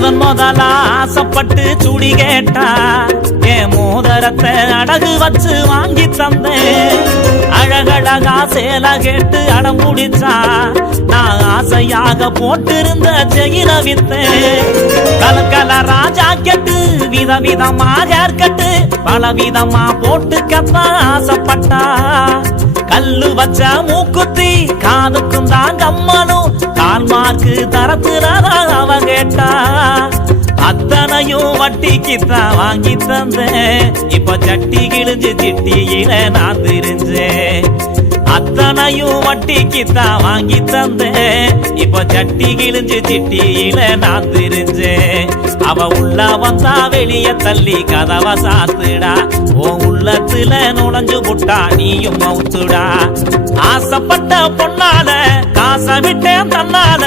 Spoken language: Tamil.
முதலா ஆசைப்பட்டு சுடி கேட்டா என் மோதிரத்தை அடகு வச்சு வாங்கி தந்தேன். அழகழகா சேல கேட்டு அடம் முடிச்சா நான் ஆசையாக போட்டிருந்த செயின வித்தேன். கலக்கல ராஜா கெட்டு விதவிதமா ஹேர் கட்டு பல விதமா போட்டுக்கத்தான் ஆசைப்பட்டா. கல்லு வச்ச மூக்குத்தி காதுக்கும் தான் கம்மனும் கால் மார்க்கு தரத்துலதான் அவ கேட்டா. அத்தனையும் வட்டிக்குத்தான் வாங்கி தந்தேன். இப்ப சட்டி கிழிஞ்சு சிட்டியில நான் தெரிஞ்சேன். அத்தனையும் வட்டிக்குத்தான் வாங்கி தந்தேன். இப்ப சட்டி கிழிஞ்சு சிட்டியில நான் தெரிஞ்சேன். அவ உள்ள வந்தா வெளிய தள்ளி கதவ சாத்துடா. ஓ உள்ளத்துல நுழைஞ்சு புட்டா நீயும் மவுத்துடா. ஆசைப்பட்ட பொண்ணால காசை விட்டேன் தன்னால.